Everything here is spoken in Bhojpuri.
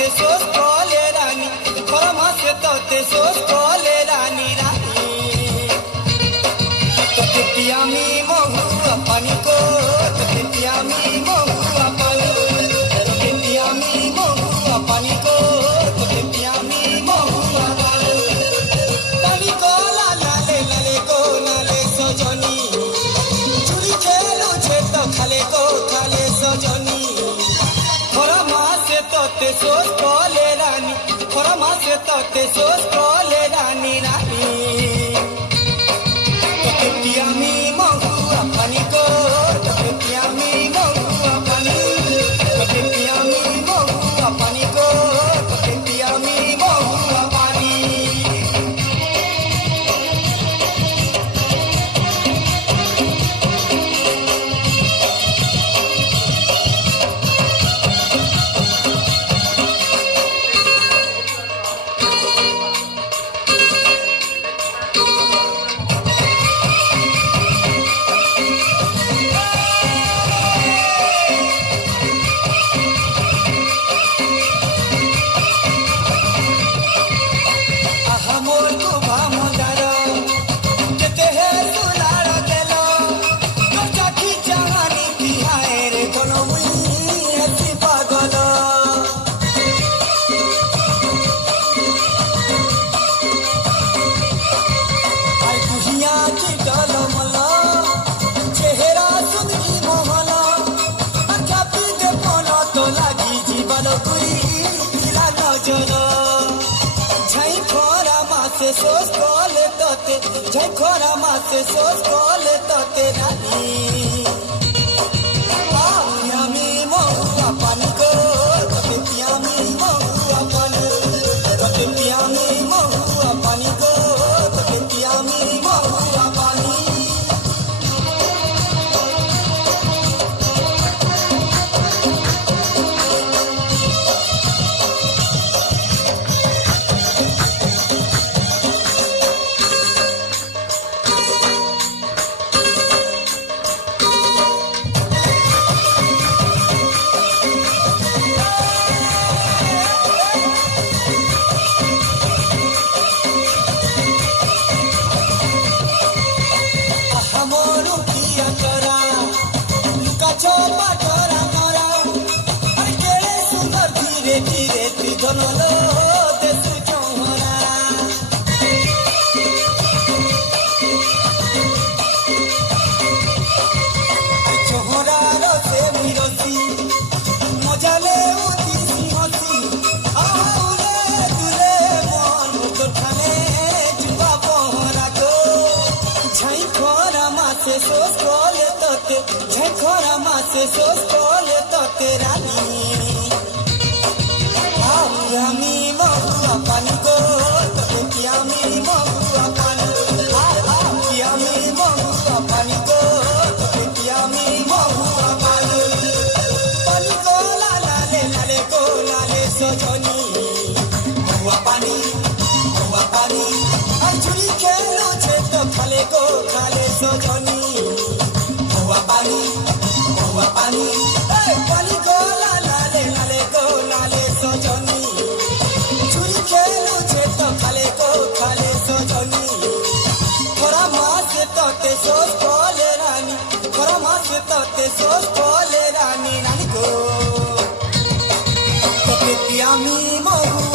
तोते सोच कोले रानी खरा मासे तोते सोच कोले रानी रानी तोते पियामी महू अपनी को तोते पियामी महू अपनी तोते पियामी महू अपनी को तोते पियामी महू अपनी तानी को लाले लाले को लाले सजनी चुरी खेलू छे तो खाले को खाले सजनी तोते सोच कोले रानी खरा मासे तोते सोच कोले रानी रानी तोते पियामी महू अपनी को तोते पियामी महू अपनी तोते पियामी महू अपनी को तोते पियामी महू अपनी सोच कोले तोते जय खोरा मासे सोच कोले तोते रानी पियामी महू अपनी को तोते पियामी महू अपनी तोते पियामी महू अपनी को तोते पियामी महू अपनी सोच कोले तोते झखरा मासे सोच कोले तोते रानी पियामी महू अपनी को तोते पियामी महू अपनी पियामी महू अपनी को तोते पियामी महू अपनी पानी को लाले लाले को लाले सजनी महू अपनी अंजुरी खेलू छे तो खाले को खाले सजनी पानी पानी को लाले लाले को लाले सजनी चुरी खेलू छे तो खाले को खाले सजनी खरा मासे तोते सोच कोले रानी खरा मासे तोते सोच कोले रानी रानी को तोते पियामी महू